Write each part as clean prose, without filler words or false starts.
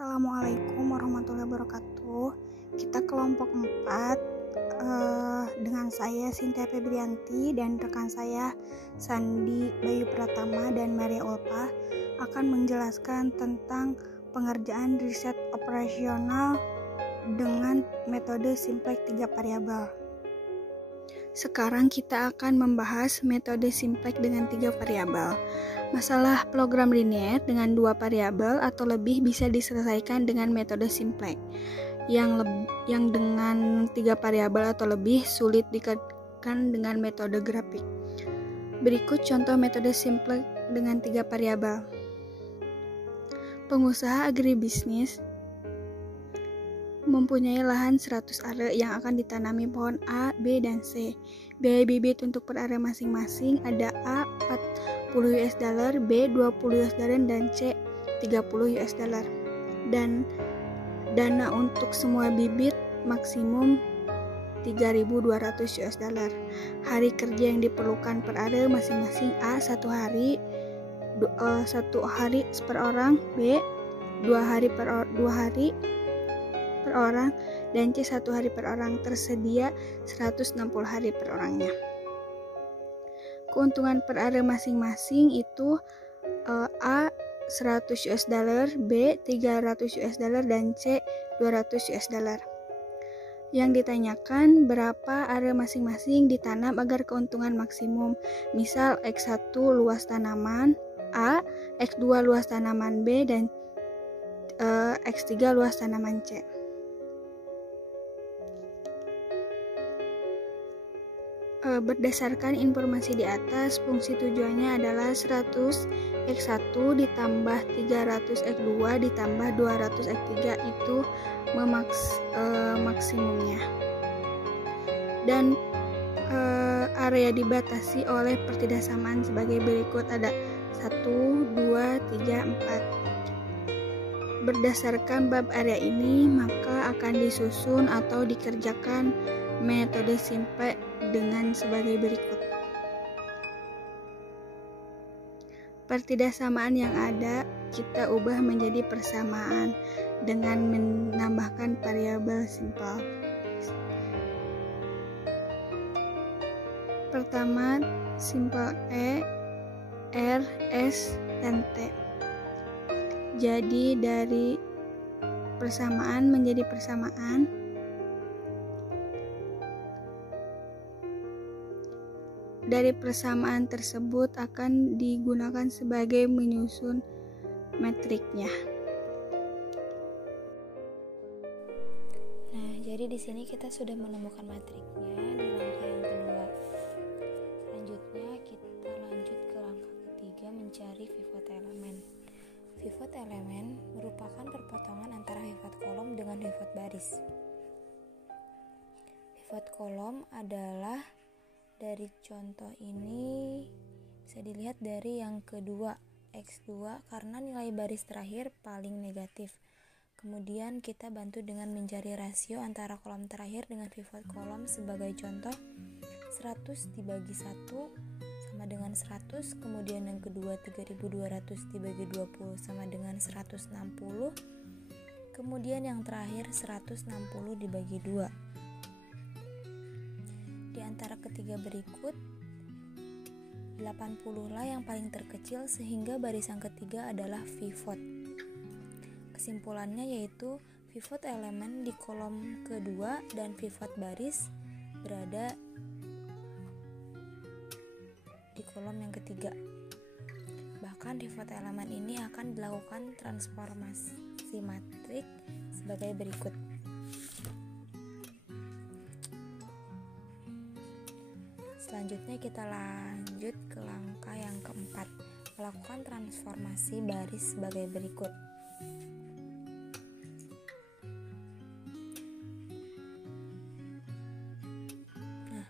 Assalamualaikum warahmatullahi wabarakatuh. Kita kelompok 4 dengan saya Sintia Febrianti dan rekan saya Sandi Bayu Pratama dan Maria Ulpa akan menjelaskan tentang pengerjaan riset operasional dengan metode simplex 3 variabel. Sekarang kita akan membahas metode simplex dengan 3 variabel. Masalah program linear dengan 2 variabel atau lebih bisa diselesaikan dengan metode simplex. Yang dengan 3 variabel atau lebih sulit dikerjakan dengan metode grafik. Berikut contoh metode simplex dengan 3 variabel. Pengusaha agribisnis mempunyai lahan 100 are yang akan ditanami pohon A, B, dan C. Biaya bibit untuk per are masing-masing ada A 40 US dollar, B 20 US dollar, dan C 30 US dollar. Dan dana untuk semua bibit maksimum 3.200 US dollar. Hari kerja yang diperlukan per are masing-masing A 1 hari, 1 hari per orang, B 2 hari per orang, dan C 1 hari per orang. Tersedia 160 hari per orangnya. Keuntungan per are masing-masing itu A 100 US dollar, B 300 US dollar, dan C 200 US dollar. Yang ditanyakan berapa are masing-masing ditanam agar keuntungan maksimum. Misal X1 luas tanaman A, X2 luas tanaman B, dan X3 luas tanaman C. Berdasarkan informasi di atas, fungsi tujuannya adalah 100 X1 ditambah 300 X2 ditambah 200 X3 itu maksimumnya. Dan area dibatasi oleh pertidaksamaan sebagai berikut, ada 1, 2, 3, 4. Berdasarkan bab area ini, maka akan disusun atau dikerjakan metode simplex dengan sebagai berikut. Pertidaksamaan yang ada kita ubah menjadi persamaan dengan menambahkan variabel simpel. Pertama, simpel E, R, S, dan T. Jadi dari persamaan menjadi persamaan, dari persamaan tersebut akan digunakan sebagai menyusun matriknya. Nah, jadi di sini kita sudah menemukan matriknya di langkah yang kedua. Selanjutnya kita lanjut ke langkah ketiga, mencari pivot elemen. Pivot elemen merupakan perpotongan antara pivot kolom dengan pivot baris. Pivot kolom adalah, dari contoh ini bisa dilihat dari yang kedua, X2, karena nilai baris terakhir paling negatif. Kemudian kita bantu dengan mencari rasio antara kolom terakhir dengan pivot kolom. Sebagai contoh, 100 dibagi 1 sama dengan 100. Kemudian yang kedua, 3200 dibagi 20 sama dengan 160. Kemudian yang terakhir, 160 dibagi 2. Di antara ketiga berikut, 80 lah yang paling terkecil, sehingga barisan ketiga adalah pivot. Kesimpulannya yaitu pivot elemen di kolom kedua dan pivot baris berada di kolom yang ketiga. Bahkan pivot elemen ini akan dilakukan transformasi matrik sebagai berikut. Selanjutnya kita lanjut ke langkah yang keempat, melakukan transformasi baris sebagai berikut. Nah,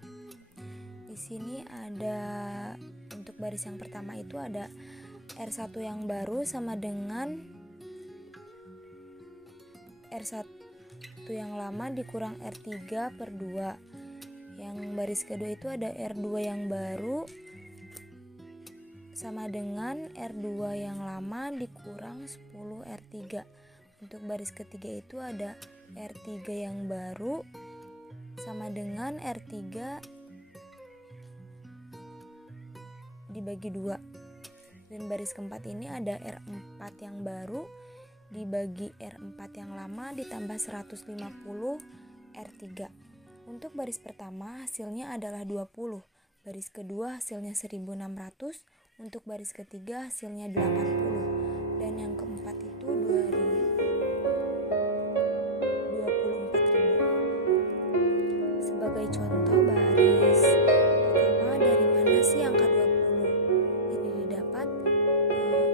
di sini ada untuk baris yang pertama itu ada R1 yang baru sama dengan R1 yang lama dikurang R3 per 2. Yang baris kedua itu ada R2 yang baru sama dengan R2 yang lama dikurang 10 R3. Untuk baris ketiga itu ada R3 yang baru sama dengan R3 dibagi 2. Dan baris keempat ini ada R4 yang baru dibagi R4 yang lama ditambah 150 R3. Untuk baris pertama hasilnya adalah 20, baris kedua hasilnya 1600, untuk baris ketiga hasilnya 80, dan yang keempat itu 24.000. Sebagai contoh baris pertama, dari mana sih angka 20? Ini didapat,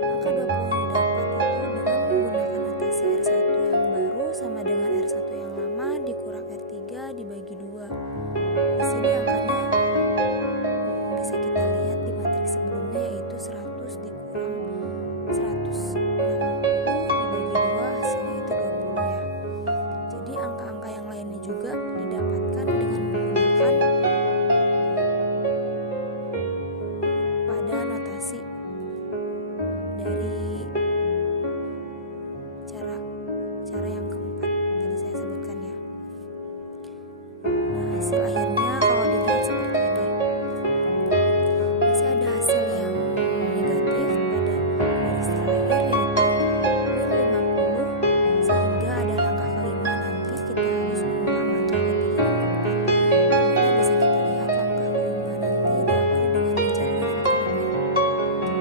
angka 20 didapat itu dengan menggunakan notasi R1 yang baru sama dengan R1 yang lama dikurang R3 dibagi 2. Di sini angkanya bisa kita lihat di matriks sebelumnya, yaitu 100 dikurang 160 dibagi 2, hasilnya itu 20 ya. Jadi angka-angka yang lainnya juga didapatkan dengan menggunakan pada notasi dari cara yang keempat tadi saya sebutkan ya. Nah, hasil akhirnya kalau dilihat seperti ini, masih ada hasil yang negatif pada baris terakhir, yaitu min 50, sehingga ada langkah kelima nanti kita harus mengulang langkah ketiga dan keempat. Dimana bisa kita lihat langkah kelima nanti diawali dengan mencari pivot elemen.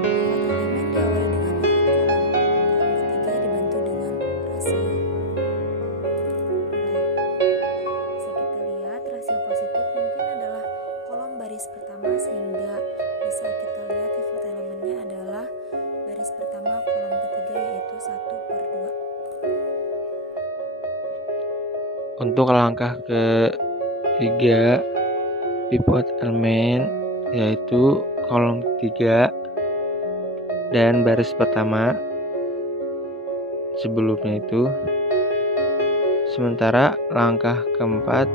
Pivot elemen diawali dengan pivot kolom ketiga dibantu dengan rasio. Bisa kita lihat rasio positif mungkin adalah kolom baris pertama, sehingga bisa kita lihat pivot elemennya adalah baris pertama kolom ketiga, yaitu 1/2. Untuk langkah ketiga pivot elemen yaitu kolom ketiga dan baris pertama sebelumnya itu. Sementara langkah keempat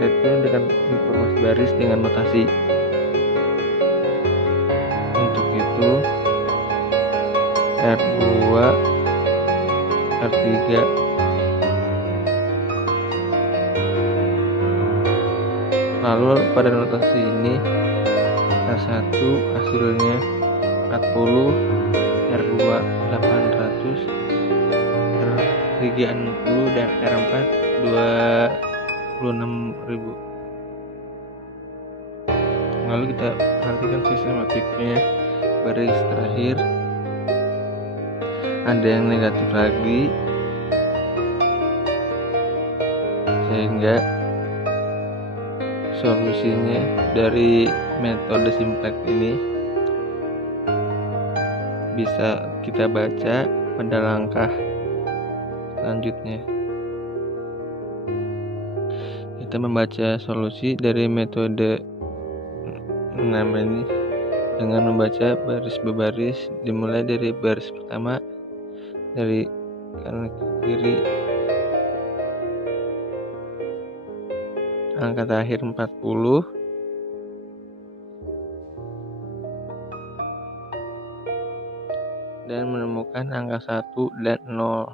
yaitu dengan informasi baris dengan notasi. Untuk itu R2, R3. Lalu pada notasi ini R1 hasilnya 40, R2 800, R3 60, dan R4 26.000. Lalu kita perhatikan sistematiknya. Baris terakhir ada yang negatif lagi, sehingga solusinya dari metode simplex ini bisa kita baca pada langkah selanjutnya. Kita membaca solusi dari metode 6 ini dengan membaca baris berbaris, dimulai dari baris pertama dari kanan ke kiri. Angka terakhir 40, dan menemukan angka 1 dan 0,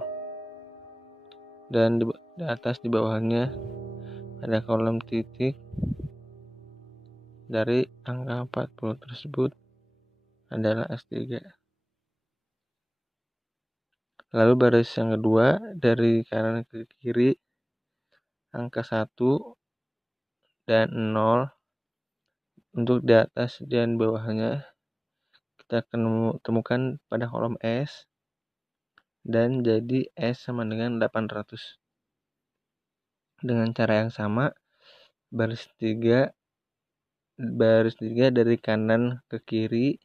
dan di atas di bawahnya ada kolom titik dari angka 40 tersebut adalah S3. Lalu baris yang kedua dari kanan ke kiri, angka 1 dan 0. Untuk di atas dan bawahnya kita akan temukan pada kolom S, dan jadi S sama dengan 800. Dengan cara yang sama, baris 3 dari kanan ke kiri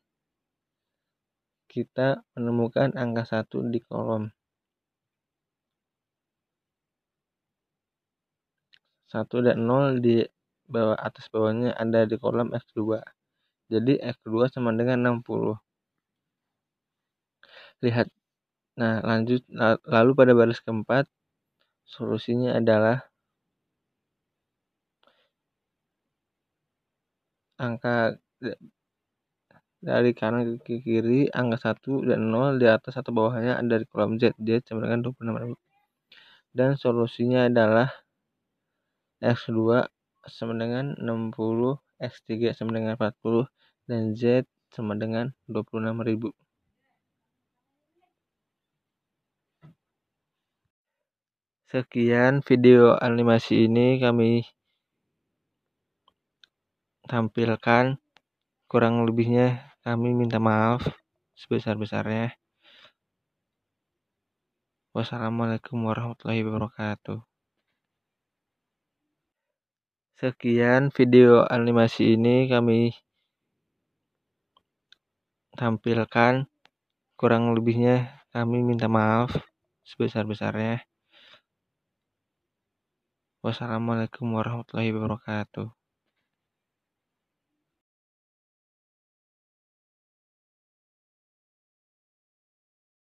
kita menemukan angka 1 di kolom 1 dan 0, di bawah atas bawahnya ada di kolom X2. Jadi X2 sama dengan 60. Lihat. Nah, lanjut. Lalu pada baris keempat solusinya adalah angka dari kanan ke kiri, angka 1 dan 0 di atas atau bawahnya ada di kolom Z. Z sama dengan 26.000. Dan solusinya adalah X2 sama dengan 60, X3 sama dengan 40, dan Z sama dengan 26.000. Sekian video animasi ini kami tampilkan. Kurang lebihnya kami minta maaf sebesar-besarnya. Wassalamualaikum warahmatullahi wabarakatuh. Sekian video animasi ini kami tampilkan. Kurang lebihnya kami minta maaf sebesar-besarnya. Wassalamualaikum warahmatullahi wabarakatuh.